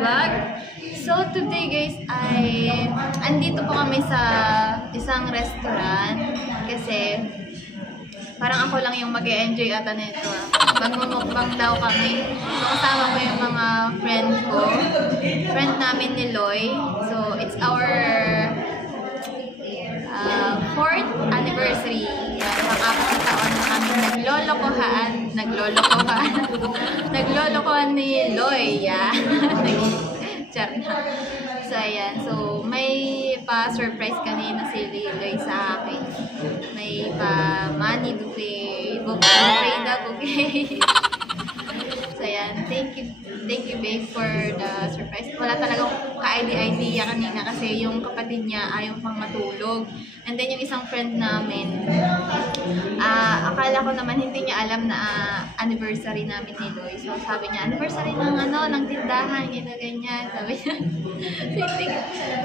vlog. So today guys andito po kami sa isang restaurant kasi parang ako lang yung mag-e-enjoy ata nito. Magmumukbang daw kami. So kasama ko yung mga friend namin ni Loy. So it's our 4th anniversary. Pang-apat na taon na kami naglolokohan ni Loy. Yeah. Char na. So ayan. So may pa-surprise kanina si Loy sa akin. May pa-money buffet na buffet. So ayan. Thank you babe for the surprise. Wala talagang ka-idea kanina kasi yung kapatid niya ayaw pang matulog. And then yung isang friend namin, akala ko naman hindi niya alam na anniversary namin ni Loy. So sabi niya, anniversary ng tindahan, ganyan. Sabi niya,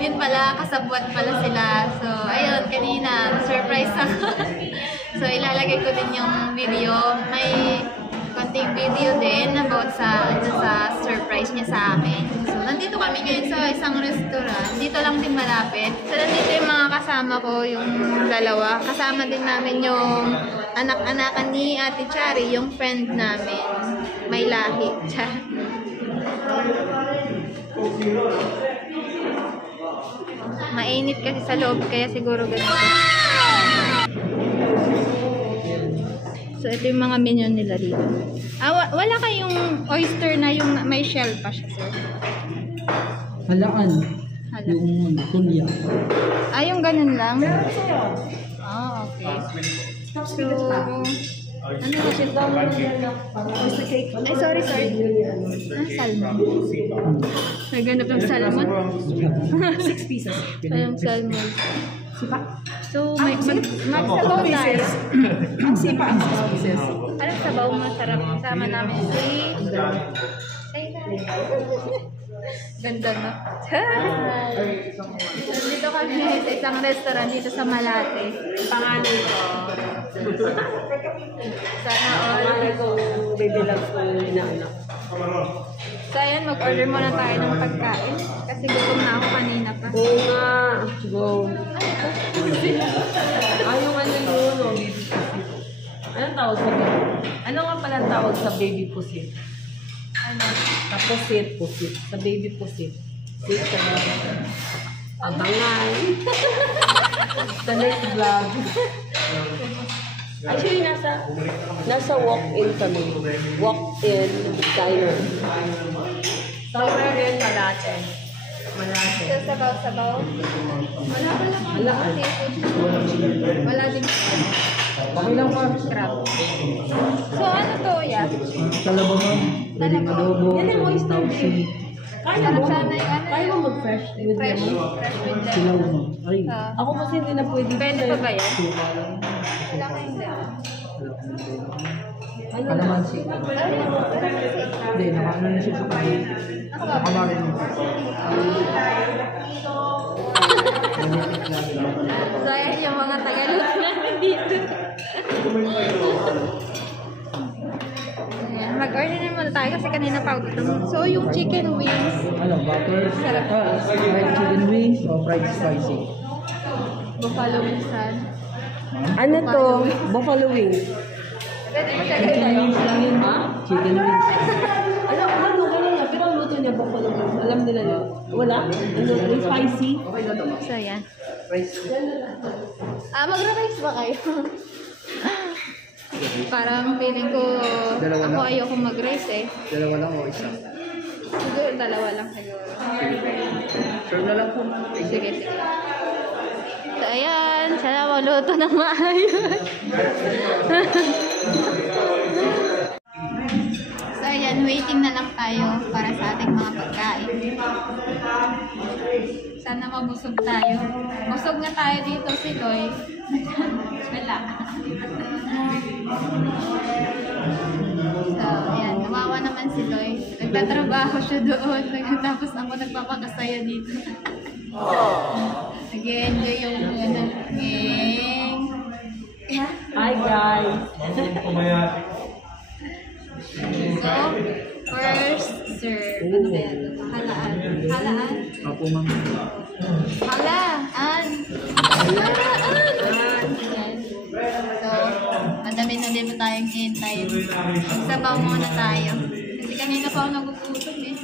yun pala, kasabwat pala sila. So ayun, kanina, surprise ako. So ilalagay ko din yung video. May konting video din about sa surprise niya sa akin. So, nandito kami ngayon sa isang restaurant. Dito lang din malapit. So, nandito yung mga kasama ko, yung dalawa. Kasama din namin yung anak-anakan ni Ate Chari, yung friend namin. May lahi. Mainit kasi sa loob, kaya siguro ganito. So, ito yung mga menu nila dito. Wala kayong oyster na yung may shell pa siya, sir? Halaan. Yung tulya. Yung ganun lang? Okay. So, ano ba siya? Ay, sorry. Salmon. Naghanap ng salmon? 6 pieces. Ayong salmon. Sipa? So, magsabaw tayo. Ang sipa ang 6 pieces. Anong sabaw masarap? Kasama namin si... Ganda na. Dito kami sa isang restaurant dito sa Malate. Pangalan ko. Sana all. Pangalan ko, baby love ko yung inaanak. So ayan, mag-order muna tayo ng pagkain. Kasi gutom na ako kanina pa. Oo nga. Go. Yung ano yun, baby pusit. Anong tawag sa baby? Ano nga pala tawag sa baby pusit? Ano? Sa pusit. Sa baby pusit. Sit sa abangan. Sa next vlog. Actually, nasa walk-in kami. Walk-in diner. Somewhere in Malate. So sabaw-sabaw? Wala pa lang. Wala din. Okay lang pa. Crab. So ano to, ya? Talaba ma'am. Pwedeng adobo. Yan ang oyster drink. Kaya mo mag-fresh with Fresh lemon. with Silaw lemon. ma'am. Ay. Ako kasi hindi na pwede. Pwede pa ba yan? Suka lang. Wala kayong lemon. Kalamansi. Hindi, nakaano na siya sa kain. Nakamarin mo. So ayan yung mga Tagalog namin dito. Ayan, mag-order na muna tayo kasi kanina pa gutom. So yung chicken wings. Ano, butter? Fried chicken wings o fried spicy? Buffalo wings. Ano to? Buffalo wings. Pwede mo siya Chicken ganyan. wings lang yun. Chicken wings. Ganun niya. Pero ang luto niya, buffalo wings. Alam nila yun. Wala? Ano, spicy? Okay na ito ma'am. So yan. Rice. Magra-rice ba kayo? Parang feeling ko Dalawa ako lang. ayoko mag-rice eh. Dalawa lang o isa? Siguro dalawa lang siguro. Sure na lang po. Sige. So ayan, sana maluto ng maayos. So ayan, waiting na lang tayo para sa ating mga pagkain. Sana mabusog tayo. Busog na tayo dito si Loy. Wala. So, ayan. Kawawa naman si Loy. Nagtatrabaho siya doon. Tapos ako nagpapakasaya dito. Nag-enjoy yung Hi guys! So, First serve. Ano ba yan? Halaan. Halaan? Opo, ma'am. Halaan! Halaan! Yan. So, madami na din pa tayong hintay. Magsabaw muna tayo. Kasi kanina pa ako nagugutom eh.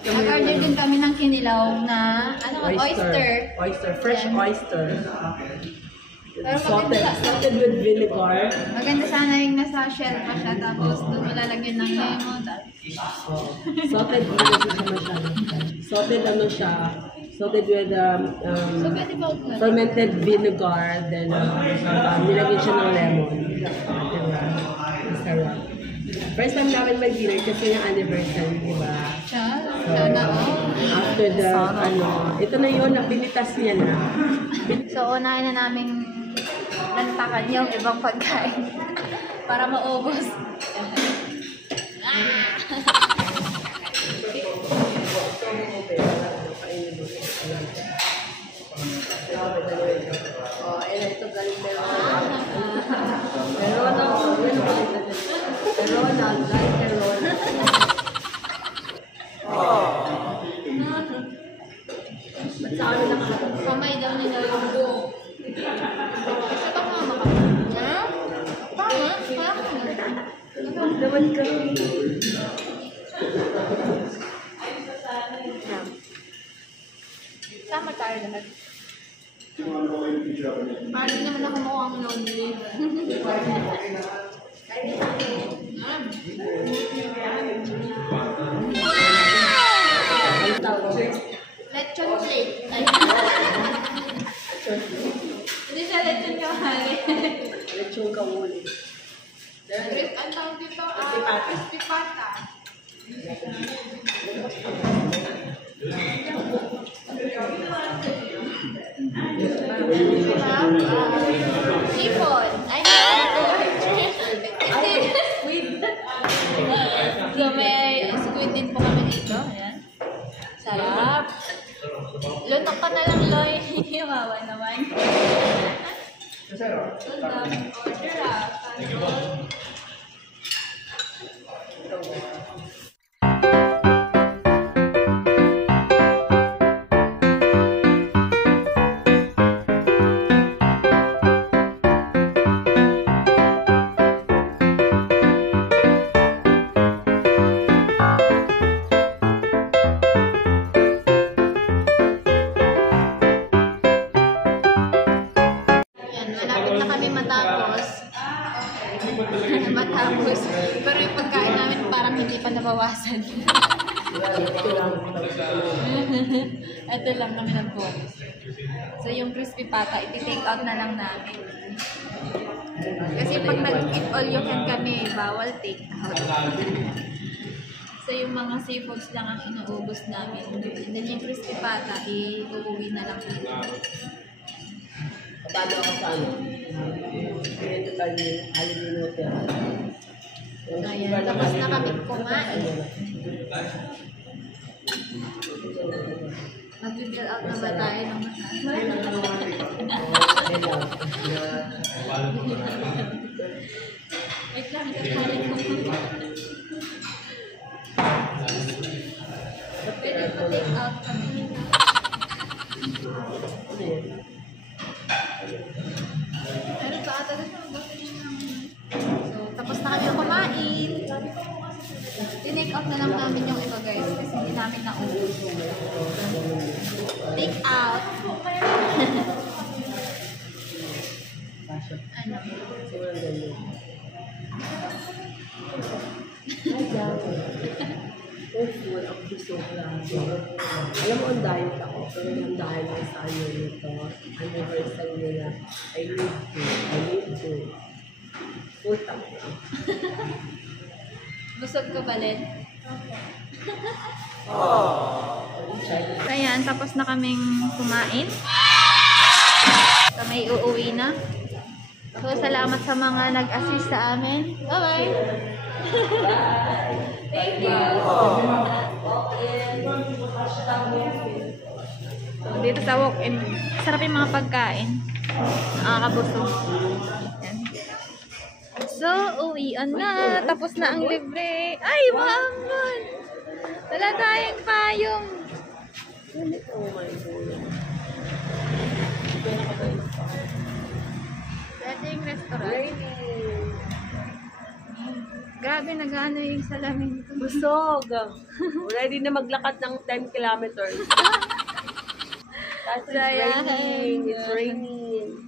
Nag-order din kami ng kinilaw na, ano, oyster. Oyster. Fresh Yan. oyster. Pero Salted. Salted with vinegar. maganda sana yung nasa shell pa siya, tapos doon mo lalagyan ng lemon. Oh. Salted Salted ano siya. Salted with So, pwede ba ito? fermented vinegar. Then, nilagyan siya ng lemon. Diba? Masarap. First time namin mag-dinner kasi yung anniversary, di ba? Siya? Sana all. After the, ito na yun, napinitas niya na. So, unahin na namin lantakan yung ibang pagkain para maubos. Oh, ito galing Meron ang galing meron. Ba't sa ano lang ako? Kamay daw nila yung buo. Kasi baka mama ka. Ha? Tama? Naman ka. Sama tayo lahat. Parang hindi naman ako mukhang lonely. Ang tawag. Lechon plate. Ay. Hindi siya lechon kahali. Lechong kawuli. Ang tawag dito, crispy pata. Sipon. Ay, so may squid din po kami dito. Ayan. Sarap. Lutok ka na lang, Loy. Wawa naman. Ang daming order ah. Kaso, matapos. Pero yung pagkain namin parang hindi pa nabawasan. Ito lang kami nag-focus. So yung crispy pata, iti-take out na lang namin. Kasi pag nag-eat all you can kami, bawal take out. So yung mga seafoods lang ang inuubos namin. And then yung crispy pata, iuuwi na lang namin. Paano ako sa ano? Ito tayo yung Halloween Hotel. Ayan, tapos na kami kumain. Mag-fill out na ba tayo ng wait lang, kakalit ko. Pwede pa take out kami. Pero pa ata na siya, so, tapos na kami kumain. Tinake out na lang namin yung iba guys kasi hindi namin naubos. Take out. Ano? Full of busog lang. Alam mo, ang diet ako. Pero yung dahil ko sa ano nito, anniversary nila, I need to. Full tank lang. Busog ka ba, Len? Ayan, tapos na kaming kumain. Kami uuwi na. So, salamat sa mga nag-assist sa amin. Bye-bye! Thank you! So, dito sa walk-in, sarap yung mga pagkain. Nakakabusog. Yan. So, uwian na. Tapos na ang libre. Ay, maangon! Wala tayong payong. Oh my God. Dating restaurant. Raining. Grabe, nag-ano yung salamin ko. Busog. Ready na maglakad ng 10 kilometers. Kasi it's Sayang. raining. It's raining.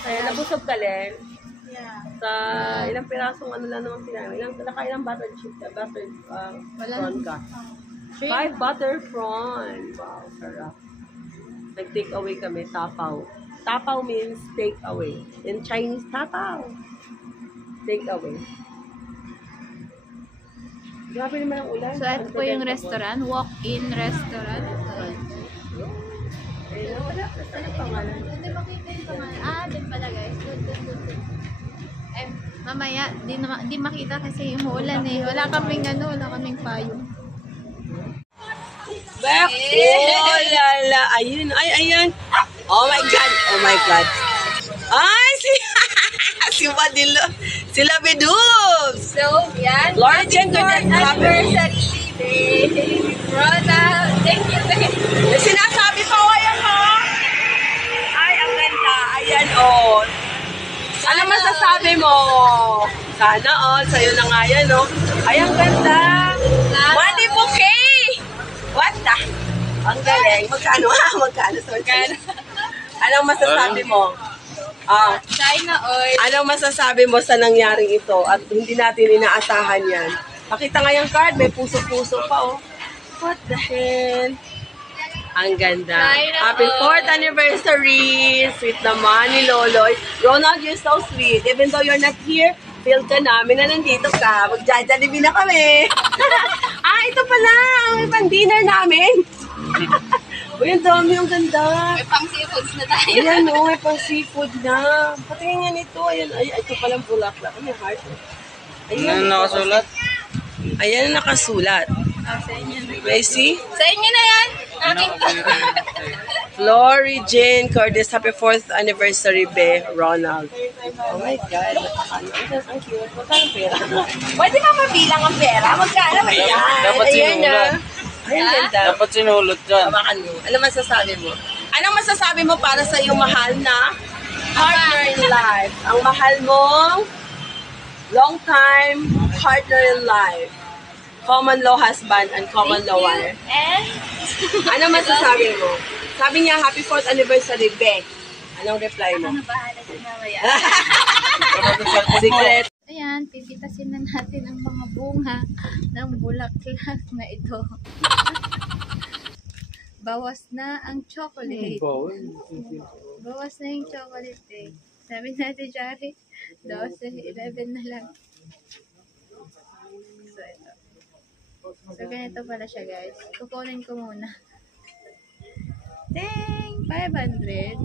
Kaya nabusog ka, Len. Yeah. Sa ilang pirasong ano lang naman pinamin. Ilang buttered chip, buttered Wala. prawn ka. 5 butter prawn. Wow, sarap. Nag-take away kami, tapaw. Tapaw means take away. In Chinese, tapaw. Take away. Grabe naman ang ulan. So, ito po yung restaurant. Walk-in restaurant. Eh, wala. Ano pangalan? Hindi makita yung pangalan. Ah, din pala guys. Good. Eh, mamaya, di makita kasi yung ulan eh. Wala kaming payong. Back! Oh, lala. Ayun. Ay, ayan. Oh my God. Oh my God. Ay, si Madilo. Sila Bidubs. So, yan. Lord Jen, Anniversary day. Ronald, thank you. May sinasabi pa ko yan, ha? Ay, ang ganda. Ayan, oh. Ano masasabi mo? Sana, oh. Sa'yo na nga yan, oh. Ay, ang ganda. Money bouquet. What the? Ang galing. Magkano, ha? Magkano? Anong masasabi mo? China oil. Anong masasabi mo sa nangyaring ito at hindi natin inaasahan yan? Pakita nga yung card, may puso-puso pa, oh. What the hell? Ang ganda. Happy 4th anniversary! Sweet naman ni Loloy. Ronald, you're so sweet. Even though you're not here, feel ka namin na nandito ka. Magja-jollibee na kami. Ito pala. May pang-dinner namin. Uy, ang dami, ang ganda. May pang seafoods na tayo. Ayan, oh, may pang seafood na. Patingin nga nito. Ayan, ay, ito palang bulaklak. Ano yung heart? Ayan, nakasulat. Ayan ang nakasulat. Sa inyo na. May see? Sa inyo na yan. Aking Flory Jane Cordes, happy 4th anniversary, Be, Ronald. Oh my God, ano? Ang cute. Magkano pera? Pwede ba mabilang ang pera? Magkano ba yan? Dapat sinulat. Ayan, ganda. Dapat sinulot dyan. Hawakan mo. Ano masasabi mo? Anong masasabi mo para sa iyong mahal na partner in life? Ang mahal mong long time partner in life. Common law husband and common law wife. And Ano masasabi mo? Sabi niya, happy 4th anniversary, Be. Anong reply mo? bahala sa mamaya. Secret. Ayan, pipitasin na natin ang mga bunga ng bulaklak na ito. Bawas na ang chocolate. Bawas na yung chocolate eh. Sabi natin, Jari, 12, 11 na lang. So, ito. So, ganito pala siya, guys. Kukunin ko muna. Dang! 500.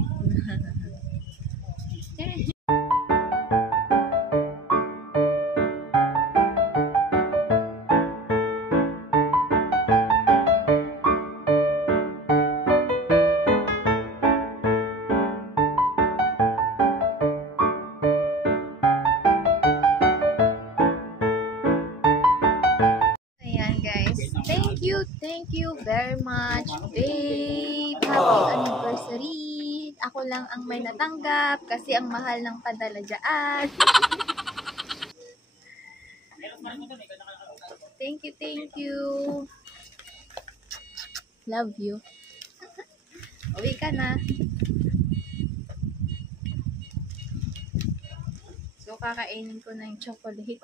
Ayan guys, thank you very much, babe. Happy anniversary. Ako lang ang may natanggap kasi ang mahal ng padala dyan. Thank you. Love you. Uwi ka na. So, kakainin ko na yung chocolate.